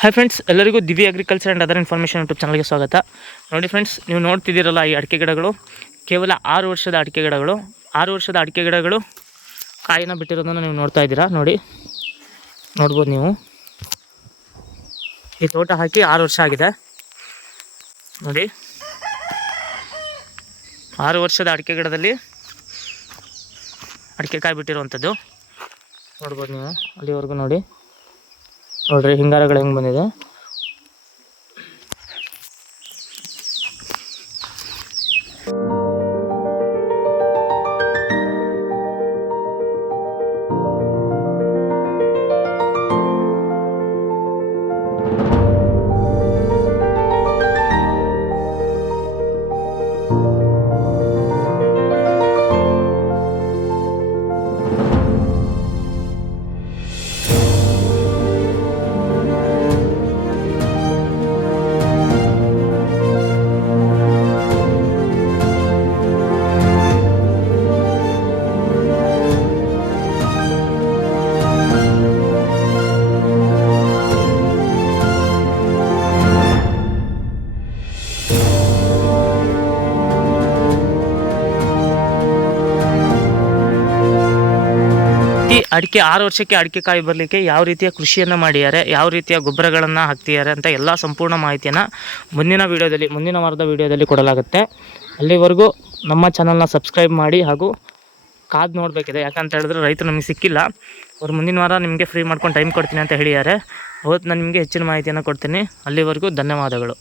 Hi friends, ಎಲ್ಲರಿಗೂ ದಿವ್ಯ agriculture and other information YouTube ಚಾನಲ್ಗೆ ಸ್ವಾಗತ. ನೋಡಿ ಫ್ರೆಂಡ್ಸ್, ನೀವು ನೋಡ್ತಿದ್ದೀರಲ್ಲ ಈ ಅಡಿಕೆ ಗಿಡಗಳು ಕೇವಲ 6 ವರ್ಷದ ಅಡಿಕೆ ಗಿಡಗಳು. 6 ವರ್ಷದ ಅಡಿಕೆ ಗಿಡಗಳು ಕಾಯಿನ ಬಿಟ್ಟಿರೋದನ್ನು ನೀವು ನೋಡ್ತಾ ಇದ್ದೀರಾ. ನೋಡ್ಬೋದು ನೀವು. ಈ ತೋಟ ಹಾಕಿ 6 ವರ್ಷ ಆಗಿದೆ. ನೋಡಿ, 6 ವರ್ಷದ ಅಡಿಕೆ ಗಿಡದಲ್ಲಿ ಅಡಿಕೆ ಕಾಯಿ ಬಿಟ್ಟಿರುವಂಥದ್ದು ನೋಡ್ಬೋದು ನೀವು. ಅಲ್ಲಿವರೆಗೂ ನೋಡ್ರಿ ಹಿಂಗಾರಗಳು ಹೆಂಗೆ ಬಂದಿದೆ. ಅಡಿಕೆ 6 ವರ್ಷಕ್ಕೆ ಅಡಿಕೆ ಕಾಯಿ ಬರಲಿಕ್ಕೆ ಯಾವ ರೀತಿಯ ಕೃಷಿಯನ್ನು ಮಾಡಿದ್ದಾರೆ, ಯಾವ ರೀತಿಯ ಗೊಬ್ಬರಗಳನ್ನು ಹಾಕ್ತಿದ್ದಾರೆ ಅಂತ ಎಲ್ಲ ಸಂಪೂರ್ಣ ಮಾಹಿತಿಯನ್ನು ಮುಂದಿನ ವಾರದ ವಿಡಿಯೋದಲ್ಲಿ ಕೊಡಲಾಗುತ್ತೆ. ಅಲ್ಲಿವರೆಗೂ ನಮ್ಮ ಚಾನಲ್ನ ಸಬ್ಸ್ಕ್ರೈಬ್ ಮಾಡಿ ಹಾಗೂ ಕಾದು ನೋಡಬೇಕಿದೆ. ಯಾಕಂತ ಹೇಳಿದ್ರೆ ರೈತರು ನಮಗೆ ಸಿಕ್ಕಿಲ್ಲ. ಅವ್ರು ಮುಂದಿನ ವಾರ ನಿಮಗೆ ಫ್ರೀ ಮಾಡ್ಕೊಂಡು ಟೈಮ್ ಕೊಡ್ತೀನಿ ಅಂತ ಹೇಳಿದ್ದಾರೆ. ಅವತ್ತು ನಾನು ನಿಮಗೆ ಹೆಚ್ಚಿನ ಮಾಹಿತಿಯನ್ನು ಕೊಡ್ತೀನಿ. ಅಲ್ಲಿವರೆಗೂ ಧನ್ಯವಾದಗಳು.